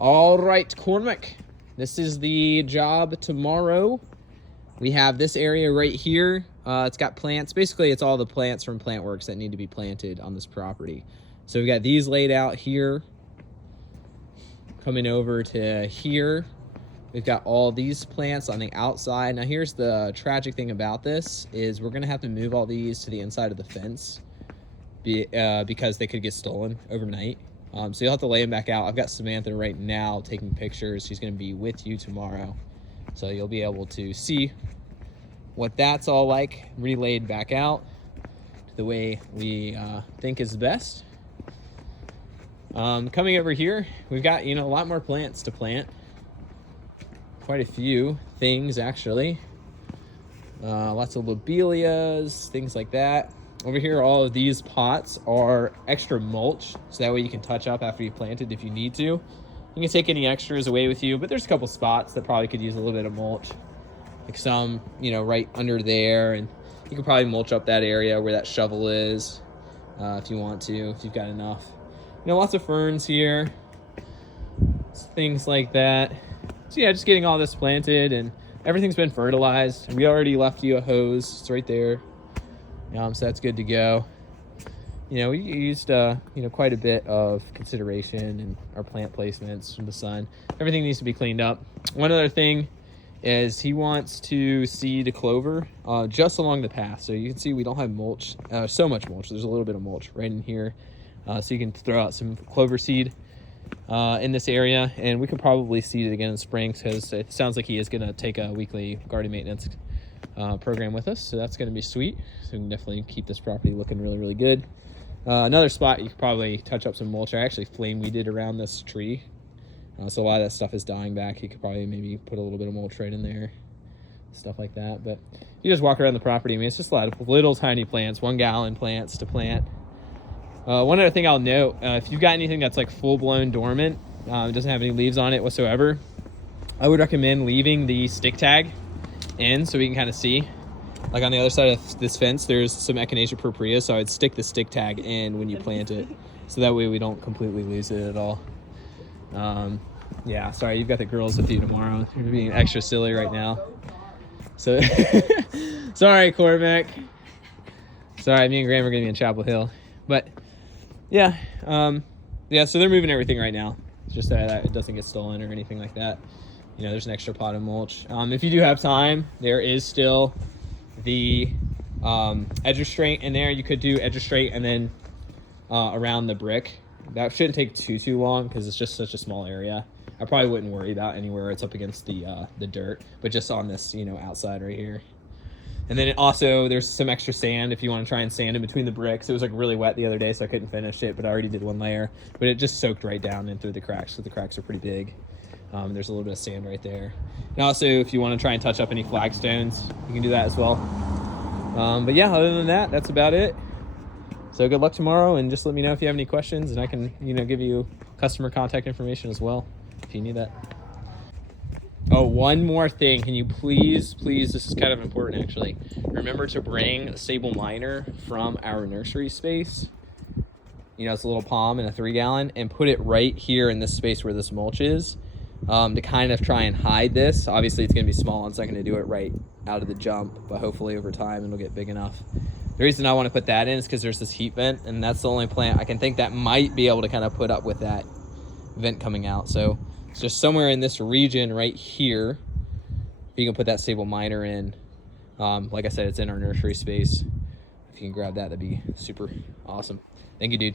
All right, Cormac, this is the job tomorrow. We have this area right here. It's got plants. Basically, it's all the plants from PlantWorks that need to be planted on this property. So we've got these laid out here. Coming over to here, we've got all these plants on the outside. Now here's the tragic thing about this is we're gonna have to move all these to the inside of the fence because they could get stolen overnight. So you'll have to lay them back out. I've got Samantha right now taking pictures. She's gonna be with you tomorrow. So you'll be able to see what that's all like, relayed back out the way we think is best. Coming over here, we've got, a lot more plants to plant. Quite a few things, actually. Lots of lobelias, things like that. Over here, all of these pots are extra mulch, so that way you can touch up after you plant it if you need to. You can take any extras away with you, but there's a couple spots that probably could use a little bit of mulch. Like some, right under there, and you can probably mulch up that area where that shovel is, if you want to, if you've got enough. Lots of ferns here, things like that. So yeah, just getting all this planted, and everything's been fertilized. We already left you a hose. It's right there. So that's good to go. We used, quite a bit of consideration in our plant placements from the sun. Everything needs to be cleaned up. One other thing is he wants to seed a clover just along the path. So you can see we don't have mulch, so much mulch. There's a little bit of mulch right in here. So you can throw out some clover seed in this area, and we could probably seed it again in spring because it sounds like he is going to take a weekly garden maintenance program with us. So that's going to be sweet. So we can definitely keep this property looking really, really good. Another spot you could probably touch up some mulch. I actually flame weeded around this tree. So a lot of that stuff is dying back. You could probably maybe put a little bit of mulch right in there, stuff like that. But you just walk around the property. It's just a lot of little tiny plants, 1 gallon plants to plant. One other thing I'll note, if you've got anything that's like full-blown dormant, doesn't have any leaves on it whatsoever, I would recommend leaving the stick tag in so we can kind of see. Like on the other side of this fence, there's some Echinacea purpurea, so I'd stick the stick tag in when you plant it, so that way we don't completely lose it at all. Yeah, sorry, you've got the girls with you tomorrow. You're being extra silly right now. So, sorry, Cormac. Sorry, me and Graham are going to be in Chapel Hill. But, yeah, so they're moving everything right now. It's just that it doesn't get stolen or anything like that. There's an extra pot of mulch. If you do have time, there is still the edge restraint in there. You could do edge restraint and then around the brick. That shouldn't take too long because it's just such a small area. I probably wouldn't worry about anywhere it's up against the dirt, but just on this, outside right here. And then also there's some extra sand if you want to try and sand in between the bricks. It was like really wet the other day, so I couldn't finish it, but I already did 1 layer. But it just soaked right down in through the cracks, so the cracks are pretty big. There's a little bit of sand right there. And also, if you want to try and touch up any flagstones, you can do that as well. But yeah, other than that, that's about it. So good luck tomorrow, and just let me know if you have any questions, and I can, give you customer contact information as well if you need that. Oh, one more thing. Can you please, this is kind of important actually, remember to bring a sable miner from our nursery space. It's a little palm in a 3 gallon, and put it right here in this space where this mulch is, to kind of try and hide this. Obviously it's going to be small, and it's not going to do it right out of the jump, but hopefully over time it'll get big enough. The reason I want to put that in is because there's this heat vent, and that's the only plant I can think that might be able to kind of put up with that vent coming out. So it's just somewhere in this region right here, you can put that sable miner in. Like I said, it's in our nursery space. If you can grab that, that'd be super awesome. Thank you, dude.